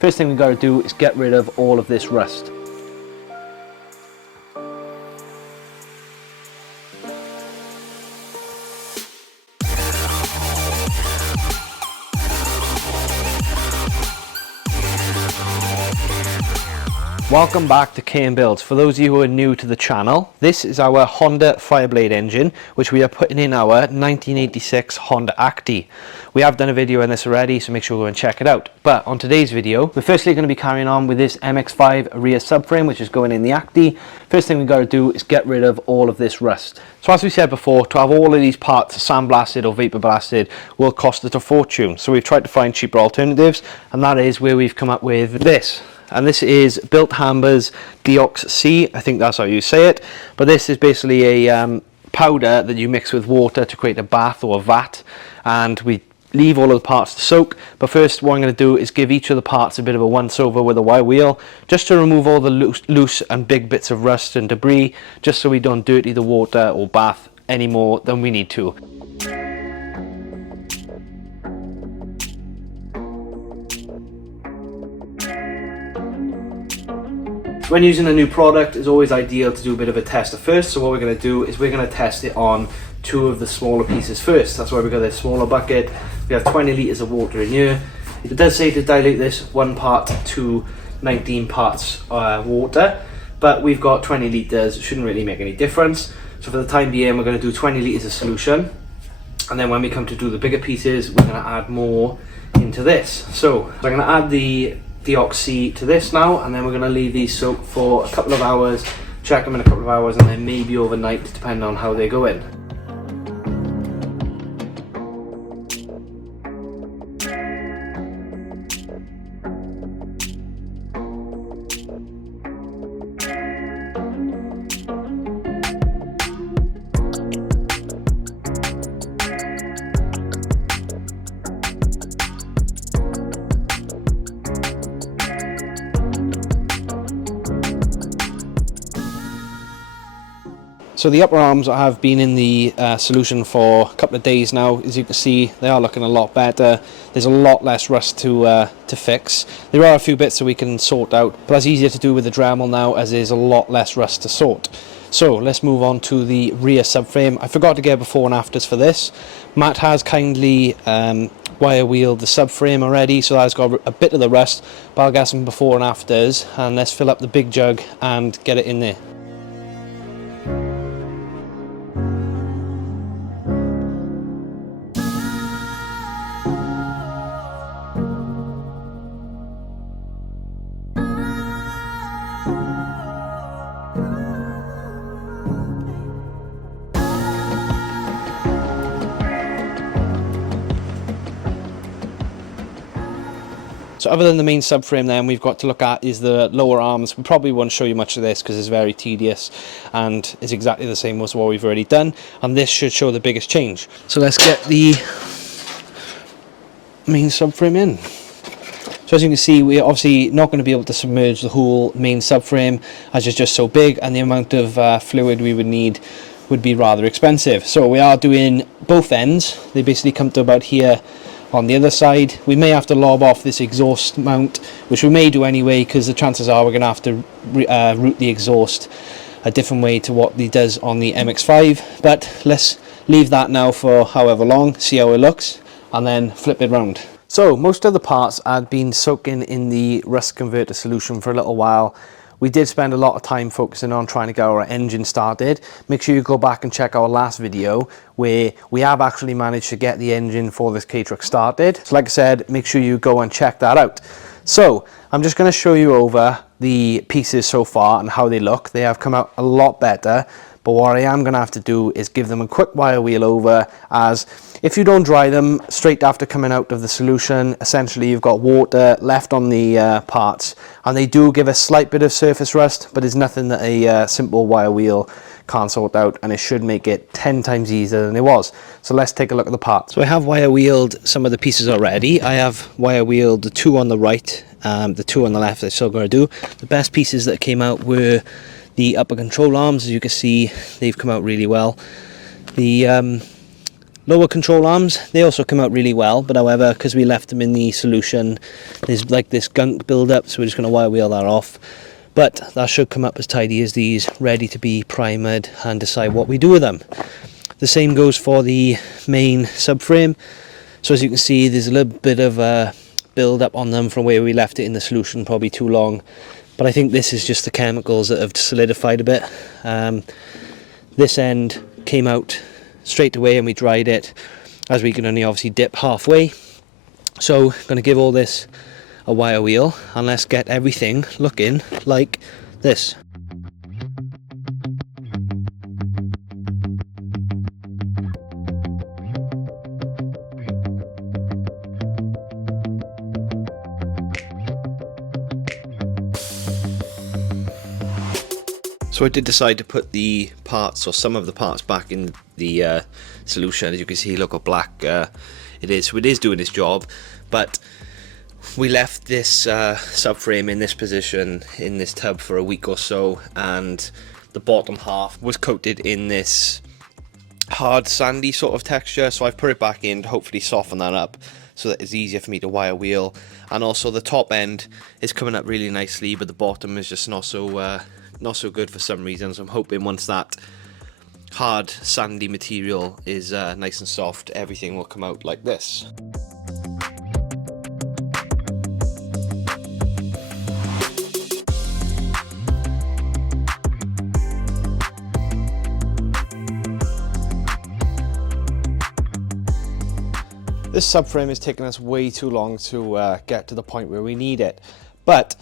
First thing we've got to do is get rid of all of this rust. Welcome back to K & Builds. For those of you who are new to the channel, this is our Honda Fireblade engine, which we are putting in our 1986 Honda Acti. We have done a video on this already, so make sure you go and check it out. But on today's video, we're firstly going to be carrying on with this MX-5 rear subframe, which is going in the Acti. First thing we've got to do is get rid of all of this rust. So as we said before, to have all of these parts sandblasted or vapor blasted will cost us a fortune. So we've tried to find cheaper alternatives, and that is where we've come up with this. And this is Built Hamber's Deox C, I think that's how you say it. But this is basically a powder that you mix with water to create a bath or a vat. And we leave all of the parts to soak. But first what I'm going to do is give each of the parts a bit of a once over with a wire wheel, just to remove all the loose and big bits of rust and debris, just so we don't dirty the water or bath any more than we need to. When using a new product, it's always ideal to do a bit of a tester first. So what we're going to do is we're going to test it on two of the smaller pieces first. That's why we've got this smaller bucket. We have 20 litres of water in here. It does say to dilute this 1 part to 19 parts water, but we've got 20 litres, it shouldn't really make any difference. So for the time being, we're going to do 20 litres of solution. And then when we come to do the bigger pieces, we're going to add more into this. So I'm going to add the Deox C to this now, and then we're going to leave these soak for a couple of hours, check them in a couple of hours, and then maybe overnight, depending on how they go in. So the upper arms have been in the solution for a couple of days now. As you can see, they are looking a lot better. There's a lot less rust to fix. There are a few bits that we can sort out, but that's easier to do with the Dremel now, as there's a lot less rust to sort. So let's move on to the rear subframe. I forgot to get before and afters for this. Matt has kindly wire wheeled the subframe already, so that's got a bit of the rust, but I'll get some before and afters, and let's fill up the big jug and get it in there. So other than the main subframe then, we've got to look at is the lower arms. We probably won't show you much of this because it's very tedious and it's exactly the same as what we've already done, and this should show the biggest change. So let's get the main subframe in. So as you can see, we're obviously not going to be able to submerge the whole main subframe as it's just so big, and the amount of fluid we would need would be rather expensive. So we are doing both ends. They basically come to about here. On the other side, we may have to lob off this exhaust mount, which we may do anyway, because the chances are we're going to have to route the exhaust a different way to what he does on the MX-5. But let's leave that now for however long, see how it looks, and then flip it round. So most of the parts had been soaking in the rust converter solution for a little while. We did spend a lot of time focusing on trying to get our engine started. Make sure you go back and check our last video where we have actually managed to get the engine for this K-Truck started. So like I said, make sure you go and check that out. So I'm just going to show you over the pieces so far and how they look. They have come out a lot better, but what I am going to have to do is give them a quick wire wheel over, as if you don't dry them straight after coming out of the solution, essentially you've got water left on the parts, and they do give a slight bit of surface rust, but it's nothing that a simple wire wheel can't sort out, and it should make it 10 times easier than it was. So let's take a look at the parts. So I have wire wheeled some of the pieces already. I have wire wheeled the two on the right, the two on the left I'm still going to do. The best pieces that came out were the upper control arms. As you can see, they've come out really well. The Lower control arms, they also come out really well, but however, because we left them in the solution, there's like this gunk build up, so we're just going to wire wheel that off. But that should come up as tidy as these, ready to be primed and decide what we do with them. The same goes for the main subframe. So as you can see, there's a little bit of a build up on them from where we left it in the solution, probably too long. But I think this is just the chemicals that have solidified a bit. This end came out straight away and we dried it, as we can only obviously dip halfway. So I'm going to give all this a wire wheel and let's get everything looking like this. So I did decide to put the parts, or some of the parts, back in the solution. As you can see, look how black it is. So it is doing its job, but we left this subframe in this position in this tub for a week or so, and the bottom half was coated in this hard sandy sort of texture. So I've put it back in to hopefully soften that up so that it's easier for me to wire wheel. And also the top end is coming up really nicely, but the bottom is just not so good for some reason. So I'm hoping once that hard sandy material is nice and soft, everything will come out like this. This subframe has taken us way too long to get to the point where we need it, but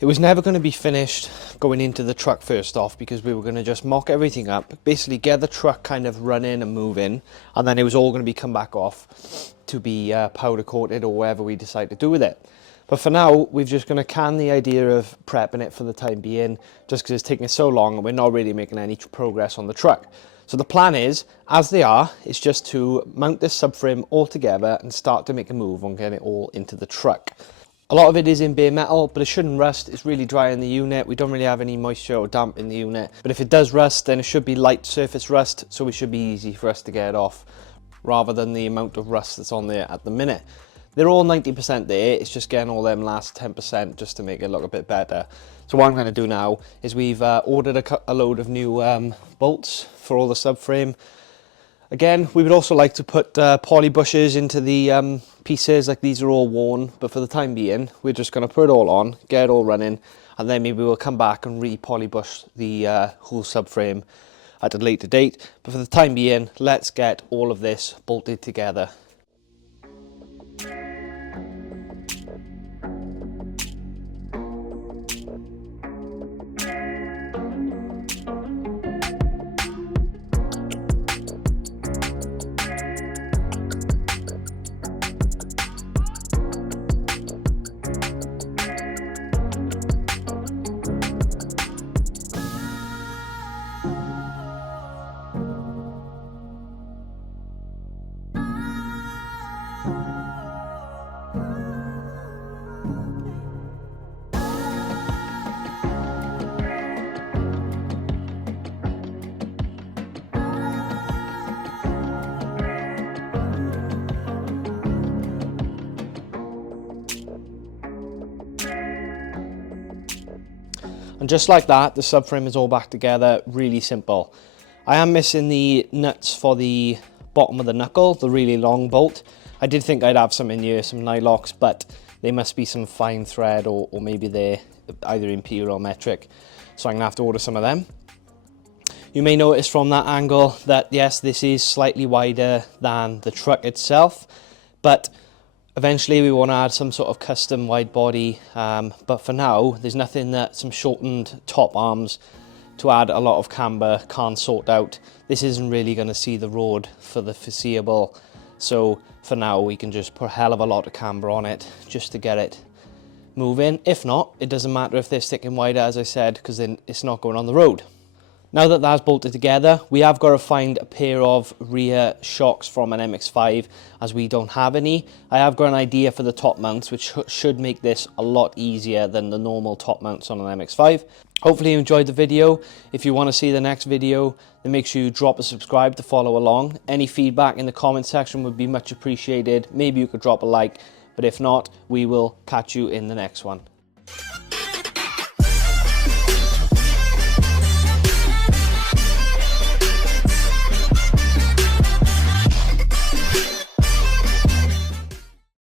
it was never going to be finished going into the truck first off, because we were going to just mock everything up, basically get the truck kind of running and moving, and then it was all going to be come back off to be powder coated or whatever we decide to do with it. But for now, we're just going to can the idea of prepping it for the time being, just because it's taking us so long and we're not really making any progress on the truck. So the plan is, as they are, it's just to mount this subframe all together and start to make a move on getting it all into the truck. A lot of it is in bare metal, but it shouldn't rust. It's really dry in the unit. We don't really have any moisture or damp in the unit. But if it does rust, then it should be light surface rust, so it should be easy for us to get it off, rather than the amount of rust that's on there at the minute. They're all 90% there, it's just getting all them last 10% just to make it look a bit better. So what I'm going to do now is we've ordered a load of new bolts for all the subframe. Again, we would also like to put poly bushes into the pieces, like these are all worn, but for the time being, we're just going to put it all on, get it all running, and then maybe we'll come back and re-poly bush the whole subframe at a later date. But for the time being, let's get all of this bolted together. And just like that, the subframe is all back together, really simple. I am missing the nuts for the bottom of the knuckle, the really long bolt. I did think I'd have some in here, some nylocks, but they must be some fine thread, or maybe they're either imperial or metric. So I'm gonna have to order some of them. You may notice from that angle that yes, this is slightly wider than the truck itself, but eventually we want to add some sort of custom wide body, but for now there's nothing that some shortened top arms to add a lot of camber can't sort out. This isn't really going to see the road for the foreseeable, so for now we can just put a hell of a lot of camber on it just to get it moving. If not, it doesn't matter if they're sticking wider, as I said, because then it's not going on the road. Now that that's bolted together, we have got to find a pair of rear shocks from an MX-5 as we don't have any. I have got an idea for the top mounts, which should make this a lot easier than the normal top mounts on an MX-5. Hopefully you enjoyed the video. If you want to see the next video, then make sure you drop a subscribe to follow along. Any feedback in the comment section would be much appreciated. Maybe you could drop a like, but if not, we will catch you in the next one.